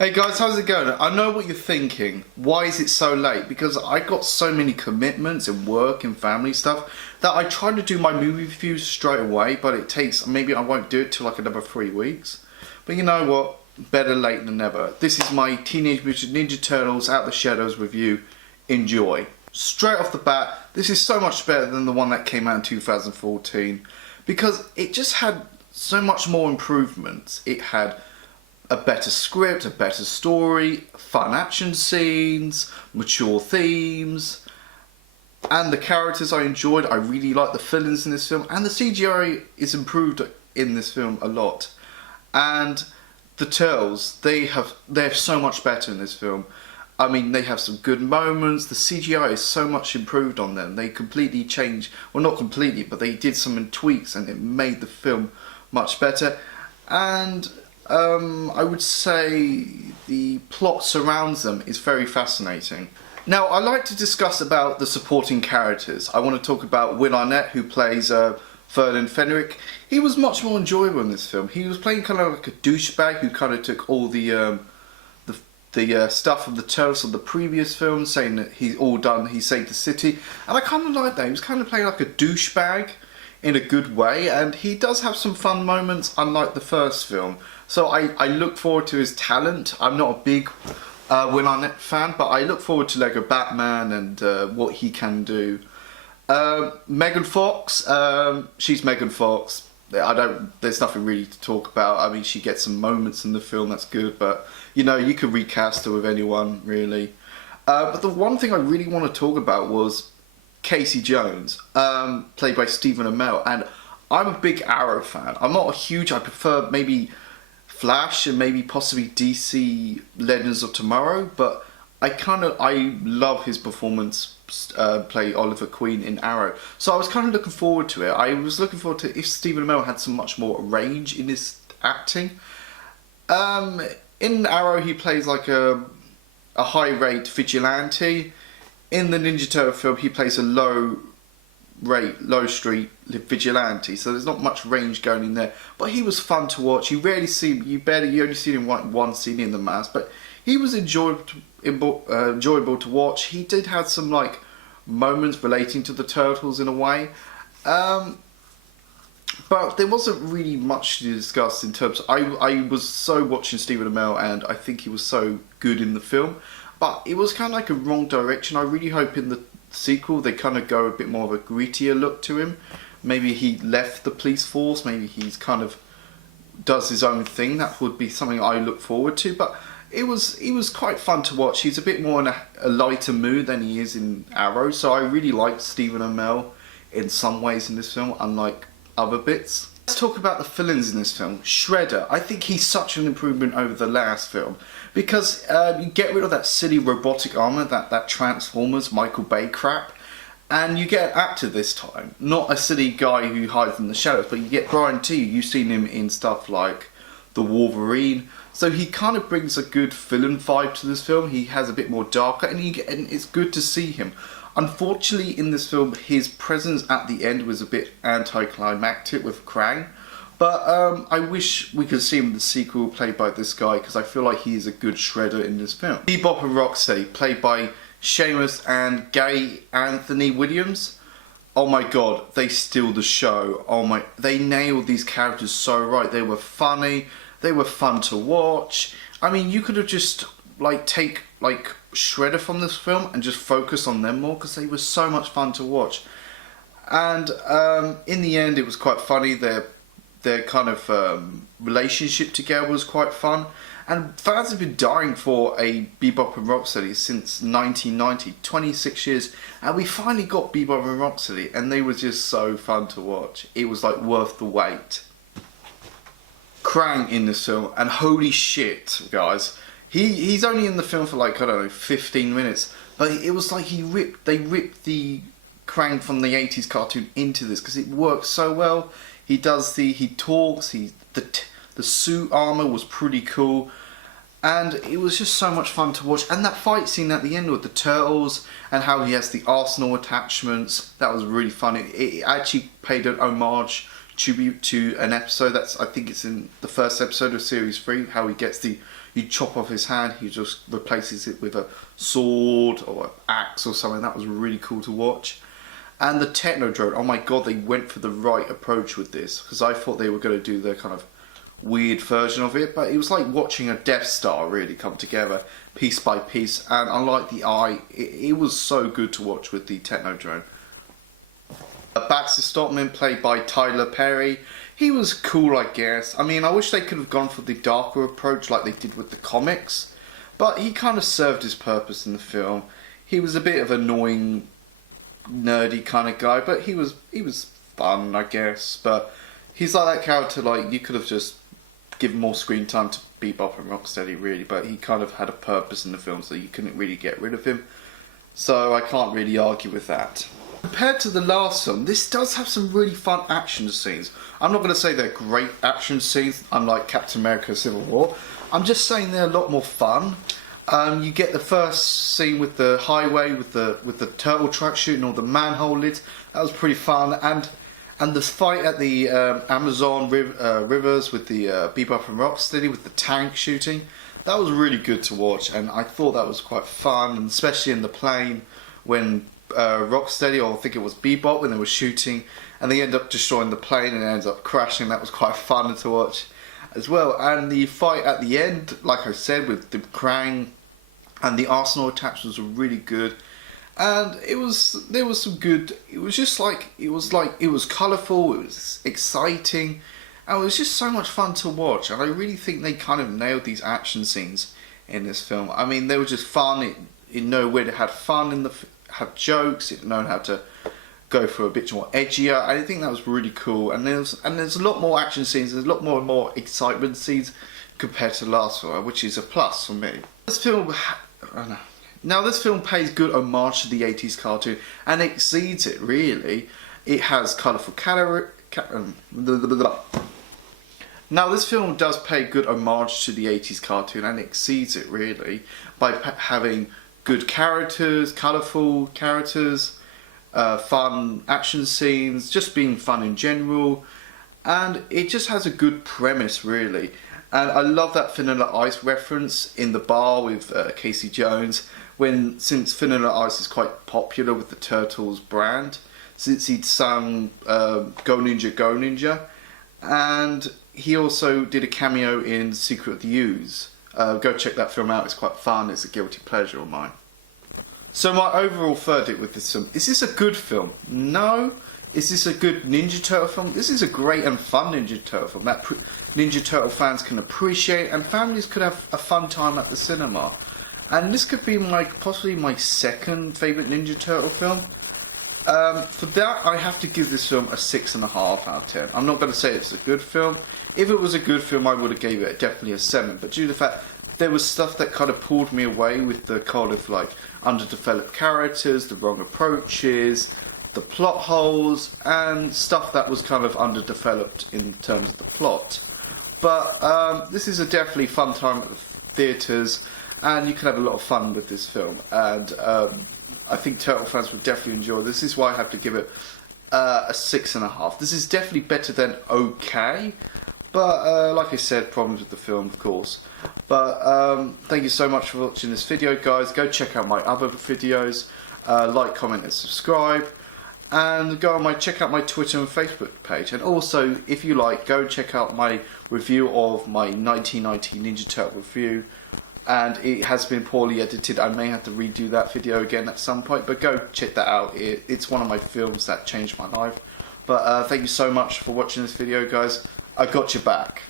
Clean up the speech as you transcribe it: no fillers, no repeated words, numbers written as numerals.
Hey guys, how's it going? I know what you're thinking. Why is it so late? Because I got so many commitments and work and family stuff that I try to do my movie reviews straight away, but it takes, maybe I won't do it till like another 3 weeks. But you know what? Better late than never. This is my Teenage Mutant Ninja Turtles Out the Shadows review. Enjoy. Straight off the bat, this is so much better than the one that came out in 2014 because it just had so much more improvements. It had a better script, a better story, fun action scenes, mature themes, and the characters I enjoyed. I really like the villains in this film, and the CGI is improved in this film a lot. And the Turtles, they're so much better in this film. I mean, they have some good moments. The CGI is so much improved on them. They completely changed, well, not completely, but they did some tweaks and it made the film much better. And I would say the plot surrounds them is very fascinating. Now, I like to discuss about the supporting characters. I want to talk about Will Arnett, who plays Ferdinand Fenric. He was much more enjoyable in this film. He was playing kind of like a douchebag who kind of took all the stuff of the Turtles of the previous film, saying that he's all done, he saved the city. And I kind of like that. He was kind of playing like a douchebag in a good way, and he does have some fun moments, unlike the first film. So I look forward to his talent. I'm not a big Will Arnett fan, but I look forward to Lego Batman and what he can do. Megan Fox, she's Megan Fox. There's nothing really to talk about. I mean, she gets some moments in the film, that's good, but you know, you could recast her with anyone, really. But the one thing I really want to talk about was Casey Jones, played by Stephen Amell, and I'm a big Arrow fan. I'm not a huge, I prefer maybe Flash and maybe possibly DC Legends of Tomorrow, but I love his performance, play Oliver Queen in Arrow. So I was kind of looking forward to it. I was looking forward to if Stephen Amell had some much more range in his acting. In Arrow he plays like a high rate vigilante. In the Ninja Turtle film he plays a low street vigilante, so there's not much range going in there, but he was fun to watch. You only see him one scene in the mask, but he was enjoyable to watch. He did have some like moments relating to the Turtles in a way, but there wasn't really much to discuss in terms I was so watching Stephen Amell, and I think he was so good in the film, but it was kind of like a wrong direction. I really hope in the sequel they kind of go a bit more of a grittier look to him. Maybe he left the police force, maybe he's kind of does his own thing. That would be something I look forward to, but he was quite fun to watch. He's a bit more in a lighter mood than he is in Arrow, so I really liked Stephen Amell in some ways in this film, unlike other bits. Let's talk about the villains in this film. Shredder, I think he's such an improvement over the last film, because you get rid of that silly robotic armour, that Transformers Michael Bay crap, and you get an actor this time. Not a silly guy who hides in the shadows, but you get Brian T. You've seen him in stuff like The Wolverine, so he kind of brings a good villain vibe to this film. He has a bit more darker, and it's good to see him. Unfortunately, in this film, his presence at the end was a bit anticlimactic with Krang. But I wish we could see him in the sequel played by this guy, because I feel like he is a good Shredder in this film. Bebop and Roxie, played by Seamus and Gay Anthony Williams. Oh my god, they steal the show. They nailed these characters so right. They were funny, they were fun to watch. I mean, you could have just take Shredder from this film and just focus on them more, because they were so much fun to watch. And in the end it was quite funny. Their kind of relationship together was quite fun, and fans have been dying for a Bebop and Rocksteady since 1990, 26 years, and we finally got Bebop and Rocksteady, and they were just so fun to watch. It was like worth the wait. Krang in this film, and holy shit guys, he's only in the film for like, I don't know, 15 minutes, but it was like they ripped the Krang from the 80s cartoon into this, because it works so well. He talks, the suit armor was pretty cool, and it was just so much fun to watch. And that fight scene at the end with the Turtles, and how he has the Arsenal attachments, that was really fun. It actually paid an homage tribute to an episode I think it's in the first episode of series 3, how he gets the he'd chop off his hand, he just replaces it with a sword or an axe or something. That was really cool to watch. And the Technodrome, oh my god, they went for the right approach with this, because I thought they were going to do the kind of weird version of it, but it was like watching a Death Star really come together piece by piece, and unlike the Eye, it was so good to watch with the Technodrome. Baxter Stockman, played by Tyler Perry, he was cool, I guess. I mean, I wish they could have gone for the darker approach like they did with the comics, but he kind of served his purpose in the film. He was a bit of an annoying, nerdy kind of guy, but he was fun, I guess. But he's like that character, like, you could have just given more screen time to Bebop and Rocksteady, really, but he kind of had a purpose in the film, so you couldn't really get rid of him. So I can't really argue with that. Compared to the last film, this does have some really fun action scenes. I'm not going to say they're great action scenes, unlike Captain America Civil War. I'm just saying they're a lot more fun. You get the first scene with the highway, with the turtle truck shooting all the manhole lids. That was pretty fun. And the fight at the Amazon rivers with the Bebop and Rocksteady with the tank shooting. That was really good to watch, and I thought that was quite fun, and especially in the plane when Rocksteady, or I think it was Bebop, when they were shooting and they end up destroying the plane and it ends up crashing. That was quite fun to watch as well. And the fight at the end, like I said, with the Krang and the Arsenal attacks was really good. And there was some good, it was colourful, it was exciting, and it was just so much fun to watch. And I really think they kind of nailed these action scenes in this film. I mean, they were just fun. It knew where to have fun had jokes. It knew how to go for a bit more edgier. I think that was really cool. And there's a lot more action scenes. There's a lot more excitement scenes compared to the last one, which is a plus for me. This film, Now this film pays good homage to the 80s cartoon and exceeds it, really. It has colourful Now this film does pay good homage to the 80s cartoon and exceeds it, really, by having good characters, colourful characters, fun action scenes, just being fun in general, and it just has a good premise, really. And I love that Vanilla Ice reference in the bar with Casey Jones, since Vanilla Ice is quite popular with the Turtles brand, since he'd sung Go Ninja Go Ninja, and he also did a cameo in Secret of the Ooze. Go check that film out, it's quite fun, it's a guilty pleasure of mine. So my overall verdict with this film, is this a good film? No. Is this a good Ninja Turtle film? This is a great and fun Ninja Turtle film that Ninja Turtle fans can appreciate, and families could have a fun time at the cinema. And this could be possibly my second favourite Ninja Turtle film. For that, I have to give this film a 6.5 out of 10. I'm not going to say it's a good film. If it was a good film, I would have gave it definitely a 7. But due to the fact there was stuff that kind of pulled me away with the kind of underdeveloped characters, the wrong approaches, the plot holes, and stuff that was kind of underdeveloped in terms of the plot. But this is a definitely fun time at the theatres, and you can have a lot of fun with this film. And I think Turtle fans will definitely enjoy this. This is why I have to give it a 6.5. This is definitely better than okay, but like I said, problems with the film, of course. But thank you so much for watching this video, guys. Go check out my other videos. Like, comment, and subscribe. And check out my Twitter and Facebook page. And also, if you like, go check out my review of my 1990 Ninja Turtle review. And it has been poorly edited. I may have to redo that video again at some point, but go check that out. It's one of my films that changed my life. But thank you so much for watching this video, guys. I got your back.